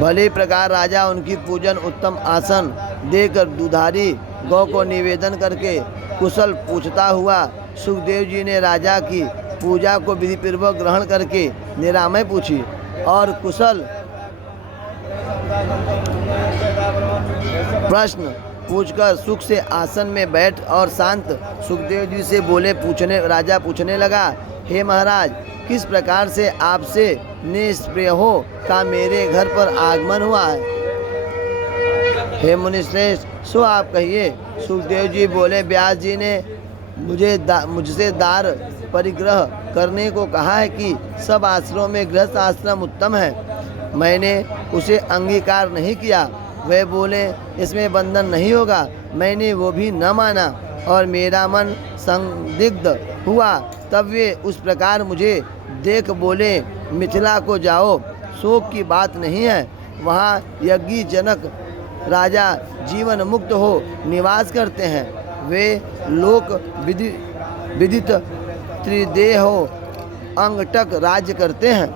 भली प्रकार राजा उनकी पूजन उत्तम आसन देकर दुधारी गौ को निवेदन करके कुशल पूछता हुआ सुखदेव जी ने राजा की पूजा को विधिपूर्वक ग्रहण करके निरामय पूछी और कुशल प्रश्न पूछकर सुख से आसन में बैठ और शांत सुखदेव जी से राजा पूछने लगा, हे महाराज, किस प्रकार से आपसे निष्प्रयोह का मेरे घर पर आगमन हुआ है? हे मुनिश्रेष्ठ, सो आप कहिए। सुखदेव जी बोले, व्यास जी ने मुझसे दार परिग्रह करने को कहा है कि सब आश्रमों में गृहस्थ आश्रम उत्तम है। मैंने उसे अंगीकार नहीं किया। वे बोले, इसमें बंधन नहीं होगा। मैंने वो भी न माना और मेरा मन संदिग्ध हुआ। तब वे उस प्रकार मुझे देख बोले, मिथिला को जाओ, शोक की बात नहीं है। वहाँ यज्ञी जनक राजा जीवन मुक्त हो निवास करते हैं। वे लोक विदित त्रिदेह हो अंगटक राज्य करते हैं।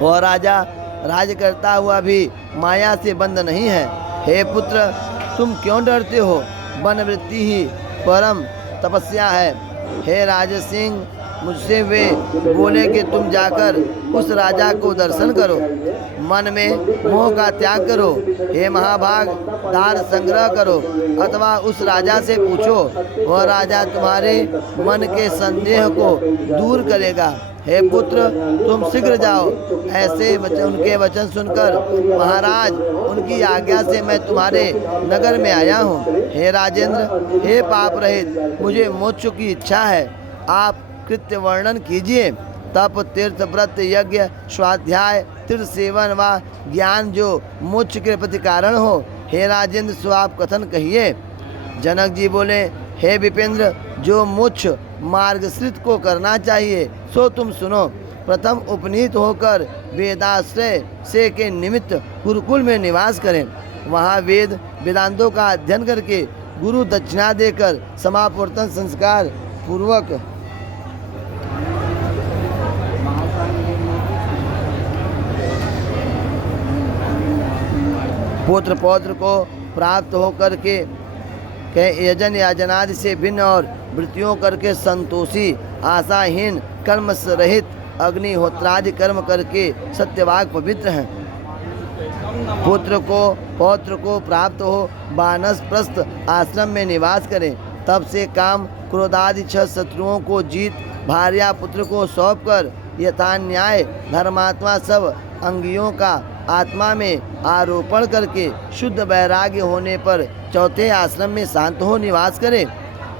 वह राजा राज्य करता हुआ भी माया से बंद नहीं है। हे पुत्र, तुम क्यों डरते हो? वनवृत्ति ही परम तपस्या है। हे राजसिंह, मुझसे वे बोले कि तुम जाकर उस राजा को दर्शन करो, मन में मोह का त्याग करो। हे महाभाग, दार संग्रह करो अथवा उस राजा से पूछो, वह राजा तुम्हारे मन के संदेह को दूर करेगा। हे पुत्र, तुम शीघ्र जाओ। ऐसे उनके वचन सुनकर महाराज, उनकी आज्ञा से मैं तुम्हारे नगर में आया हूँ। हे राजेंद्र, हे पाप रहित, मुझे मोक्ष की इच्छा है। आप कृत्य वर्णन कीजिए। तप, तीर्थ, व्रत, यज्ञ, स्वाध्याय, तीर्थ सेवन व ज्ञान जो मोक्ष के प्रति कारण हो। हे राजेंद्र, सो आप कथन कहिए। जनक जी बोले, हे विपेंद्र, जो मोक्ष मार्गश्रित को करना चाहिए सो तुम सुनो। प्रथम उपनीत होकर वेदाश्रय से के निमित्त गुरुकुल में निवास करें। वहाँ वेद वेदांतों का अध्ययन करके गुरु दक्षिणा देकर समावर्तन संस्कार पूर्वक पुत्र पौत्र को प्राप्त होकर के यजन याजनादि से भिन्न और वृत्तियों करके संतोषी, आशाहीन, कर्म रहित अग्निहोत्रादि कर्म करके सत्यवाक पवित्र हैं। पुत्र को पौत्र को प्राप्त हो वानप्रस्थ आश्रम में निवास करें। तब से काम क्रोधादि 6 शत्रुओं को जीत भार्या पुत्र को सौंप कर यथा न्याय धर्मात्मा सब अंगियों का आत्मा में आरोपण करके शुद्ध वैराग्य होने पर चौथे आश्रम में शांत हो निवास करें।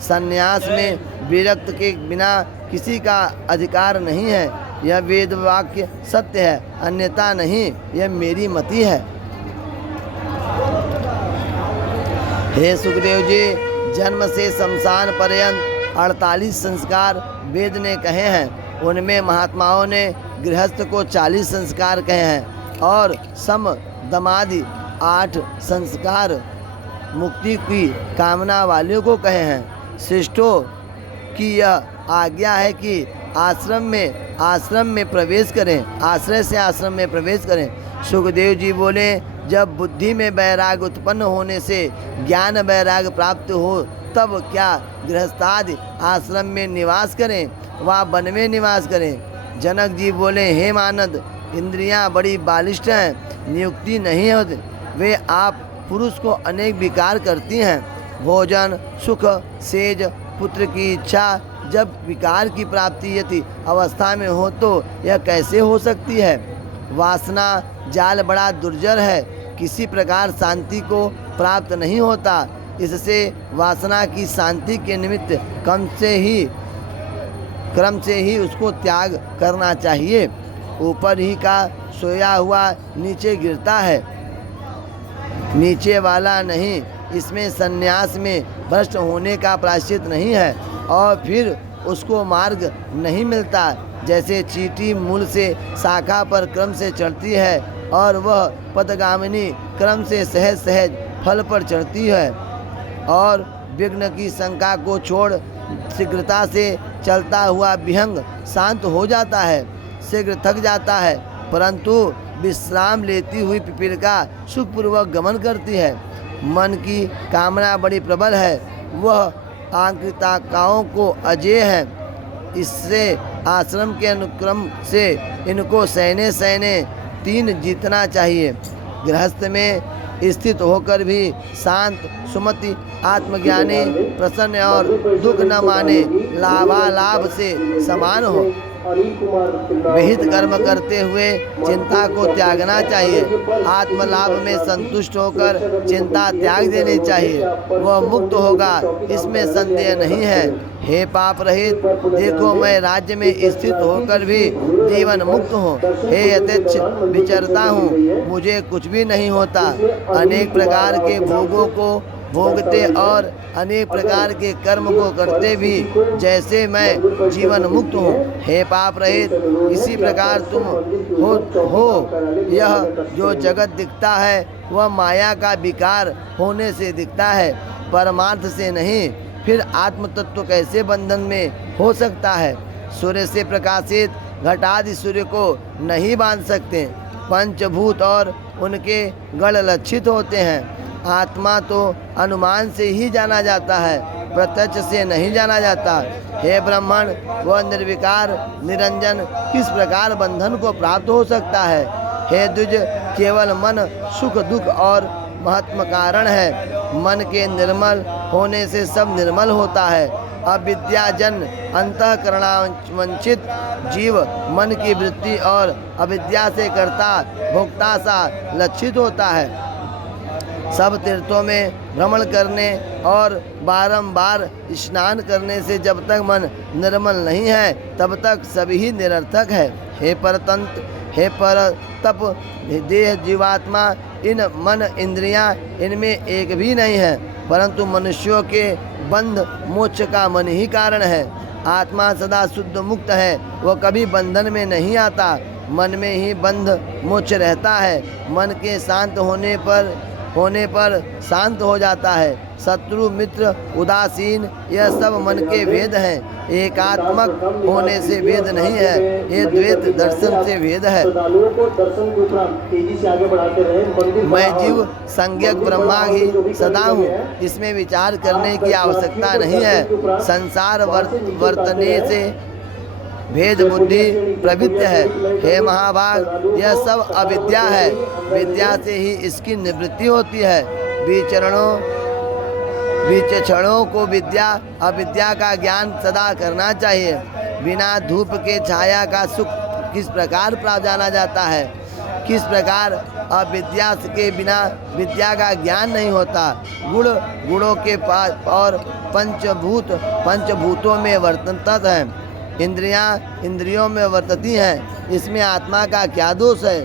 संन्यास में विरक्त के बिना किसी का अधिकार नहीं है। यह वेद वाक्य सत्य है, अन्यथा नहीं। यह मेरी मति है। हे सुखदेव जी, जन्म से शमशान पर्यंत 48 संस्कार वेद ने कहे हैं। उनमें महात्माओं ने गृहस्थ को 40 संस्कार कहे हैं और सम दमादि 8 संस्कार मुक्ति की कामना वालियों को कहे हैं। श्रेष्ठों की यह आज्ञा है कि आश्रम में प्रवेश करें, आश्रय से आश्रम में प्रवेश करें। सुखदेव जी बोले, जब बुद्धि में वैराग उत्पन्न होने से ज्ञान वैराग प्राप्त हो, तब क्या गृहस्थादि आश्रम में निवास करें व वन में निवास करें? जनक जी बोले, हे मानद, इंद्रियां बड़ी बालिष्ठ हैं, नियुक्ति नहीं होती। वे आप पुरुष को अनेक विकार करती हैं। भोजन, सुख, सेज, पुत्र की इच्छा जब विकार की प्राप्ति यदि अवस्था में हो तो यह कैसे हो सकती है? वासना जाल बड़ा दुर्जर है, किसी प्रकार शांति को प्राप्त नहीं होता। इससे वासना की शांति के निमित्त क्रम से ही उसको त्याग करना चाहिए। ऊपर ही का सोया हुआ नीचे गिरता है, नीचे वाला नहीं। इसमें संन्यास में भ्रष्ट होने का प्रायश्चित नहीं है और फिर उसको मार्ग नहीं मिलता। जैसे चींटी मूल से शाखा पर क्रम से चढ़ती है और वह पदगामिनी क्रम से सहज सहज फल पर चढ़ती है और विघ्न की शंका को छोड़ शीघ्रता से चलता हुआ विहंग शांत हो जाता है, शीघ्र थक जाता है। परंतु विश्राम लेती हुई पिपीलिका सुखपूर्वक गमन करती है। मन की कामना बड़ी प्रबल है, वह आंतरिकाओं को अजेय है। इससे आश्रम के अनुक्रम से इनको सहने सहने 3 जीतना चाहिए। गृहस्थ में स्थित होकर भी शांत, सुमति, आत्मज्ञानी, प्रसन्न और दुख न माने, लाभालाभ से समान हो। विहित कर्म करते हुए चिंता को त्यागना चाहिए। आत्मलाभ में संतुष्ट होकर चिंता त्याग देनी चाहिए, वह मुक्त होगा, इसमें संदेह नहीं है। हे पाप रहित, देखो मैं राज्य में स्थित होकर भी जीवन मुक्त हूँ। हे यथेच्छ विचरता हूँ, मुझे कुछ भी नहीं होता। अनेक प्रकार के भोगों को भोगते और अनेक प्रकार के कर्म को करते भी जैसे मैं जीवन मुक्त हूँ। हे पाप रहित, इसी प्रकार तुम हो। यह जो जगत दिखता है वह माया का विकार होने से दिखता है, परमार्थ से नहीं। फिर आत्म तत्व कैसे बंधन में हो सकता है? सूर्य से प्रकाशित घटादि सूर्य को नहीं बांध सकते। पंचभूत और उनके गण लक्षित होते हैं। आत्मा तो अनुमान से ही जाना जाता है, प्रत्यक्ष से नहीं जाना जाता। हे ब्राह्मण, वह निर्विकार निरंजन किस प्रकार बंधन को प्राप्त हो सकता है? हे द्विज, केवल मन सुख दुख और महत्म कारण है। मन के निर्मल होने से सब निर्मल होता है। अविद्याजन अंतःकरणावंचित जीव मन की वृत्ति और अविद्या से कर्ता भोक्ता सा लक्षित होता है। सब तीर्थों में भ्रमण करने और बारंबार स्नान करने से जब तक मन निर्मल नहीं है तब तक सभी निरर्थक है। हे परतंत्र, हे परतप, देह जीवात्मा, इन मन इंद्रियां, इनमें एक भी नहीं है, परंतु मनुष्यों के बंध मोक्ष का मन ही कारण है। आत्मा सदा शुद्ध मुक्त है, वह कभी बंधन में नहीं आता। मन में ही बंध मोक्ष रहता है। मन के शांत होने पर शांत हो जाता है। शत्रु मित्र उदासीन यह सब मन के भेद हैं। एकात्मक होने से भेद नहीं है, ये द्वैत दर्शन से भेद है। मैं जीव संज्ञक ब्रह्मा ही सदा हूँ, इसमें विचार करने की आवश्यकता नहीं है। संसार वर्तने से भेद बुद्धि प्रवृत्ति है। हे महाभाग, यह सब अविद्या है। विद्या से ही इसकी निवृत्ति होती है। विचक्षणों को विद्या अविद्या का ज्ञान सदा करना चाहिए। बिना धूप के छाया का सुख किस प्रकार प्राप्त जाना जाता है? किस प्रकार अविद्या के बिना विद्या का ज्ञान नहीं होता? गुणों के पास और पंचभूतों में वर्तनत है। इंद्रियां इंद्रियों में वर्तती हैं, इसमें आत्मा का क्या दोष है?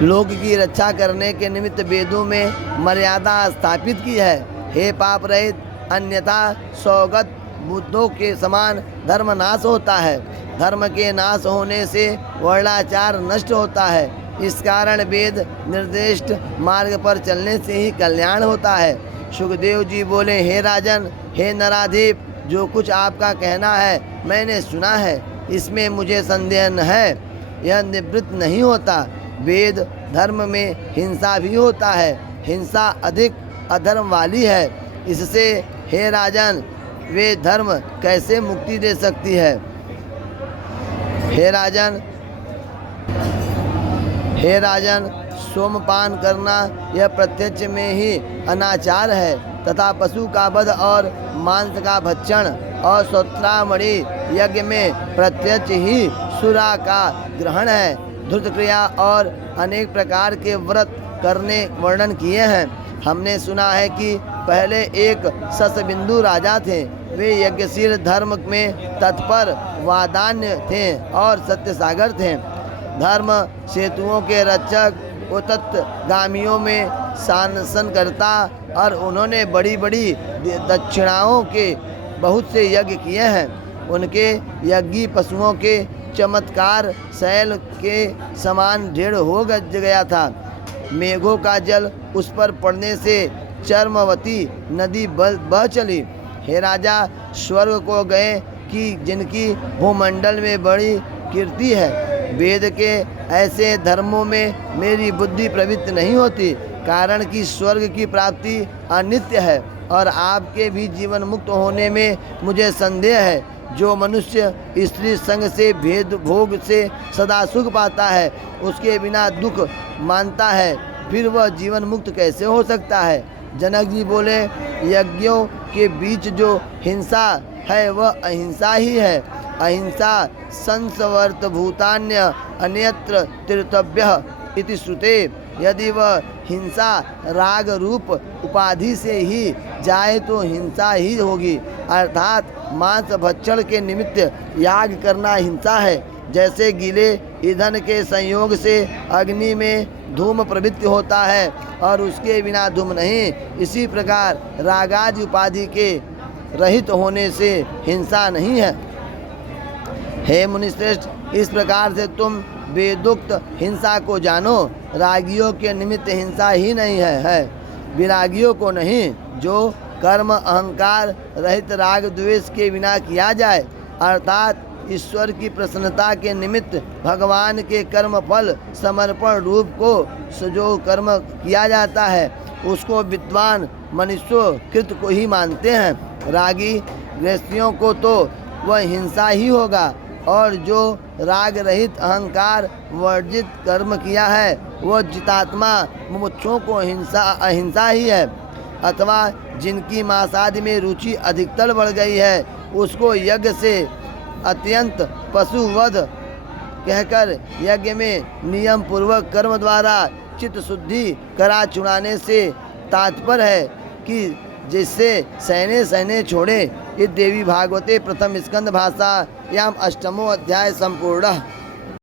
लोक की रक्षा करने के निमित्त वेदों में मर्यादा स्थापित की है। हे पाप रहित, अन्यथा स्वगत बुद्धों के समान धर्म नाश होता है। धर्म के नाश होने से वर्णाचार नष्ट होता है। इस कारण वेद निर्दिष्ट मार्ग पर चलने से ही कल्याण होता है। सुखदेव जी बोले, हे राजन, हे नराधिप, जो कुछ आपका कहना है मैंने सुना है, इसमें मुझे संदेह न है, यह निवृत्त नहीं होता। वेद धर्म में हिंसा भी होता है, हिंसा अधिक अधर्म वाली है। इससे हे राजन, वे धर्म कैसे मुक्ति दे सकती है? हे राजन, सोमपान करना यह प्रत्यक्ष में ही अनाचार है तथा पशु का वध और मांस का भक्षण और श्रोत्रामणि यज्ञ में प्रत्यक्ष ही सुरा का ग्रहण है। धृत क्रिया और अनेक प्रकार के व्रत करने वर्णन किए हैं। हमने सुना है कि पहले एक शशबिंदु राजा थे। वे यज्ञशील धर्म में तत्पर वादान्य थे और सत्यसागर थे। धर्म सेतुओं के रक्षक, उतगामियों में शासन करता और उन्होंने बड़ी बड़ी दक्षिणाओं के बहुत से यज्ञ किए हैं। उनके यज्ञी पशुओं के चमत्कार शैल के समान ढेर हो गया था। मेघों का जल उस पर पड़ने से चर्मवती नदी बह चली। हे राजा, स्वर्ग को गए कि जिनकी भूमंडल में बड़ी कीर्ति है, वेद के ऐसे धर्मों में मेरी बुद्धि प्रवृत्त नहीं होती, कारण कि स्वर्ग की प्राप्ति अनित्य है और आपके भी जीवन मुक्त होने में मुझे संदेह है। जो मनुष्य स्त्री संग से भेद भोग से सदा सुख पाता है, उसके बिना दुख मानता है, फिर वह जीवन मुक्त कैसे हो सकता है। जनक जी बोले, यज्ञों के बीच जो हिंसा है वह अहिंसा ही है। अहिंसा संसवर्त भूतान्य अन्यत्र तीर्थव्यः इति श्रुते। यदि वह हिंसा राग रूप उपाधि से ही जाए तो हिंसा ही होगी, अर्थात मांस भक्षण के निमित्त याग करना हिंसा है। जैसे गीले ईंधन के संयोग से अग्नि में धूम प्रवृत्ति होता है और उसके बिना धूम नहीं, इसी प्रकार रागादि उपाधि के रहित होने से हिंसा नहीं है। हे मुनिश्रेष्ठ, इस प्रकार से तुम वेदोक्त हिंसा को जानो। रागियों के निमित्त हिंसा ही नहीं है विरागियों को नहीं। जो कर्म अहंकार रहित राग द्वेष के बिना किया जाए, अर्थात ईश्वर की प्रसन्नता के निमित्त भगवान के कर्म फल समर्पण रूप को जो कर्म किया जाता है, उसको विद्वान मनुष्यों कृत को ही मानते हैं। रागी गृहस्थियों को तो वह हिंसा ही होगा, और जो राग रहित अहंकार वर्जित कर्म किया है वह जितात्मा मुमुक्षुओं को अहिंसा ही है। अथवा जिनकी मांसादि में रुचि अधिकतर बढ़ गई है, उसको यज्ञ से अत्यंत पशुवध कहकर यज्ञ में नियम पूर्वक कर्म द्वारा चित्त शुद्धि करा चुनाने से तात्पर्य है कि जिससे सहने सहने छोड़े। ये देवी भागवते प्रथम स्कंद भाषा याम अष्टमो अध्याय संपूर्ण।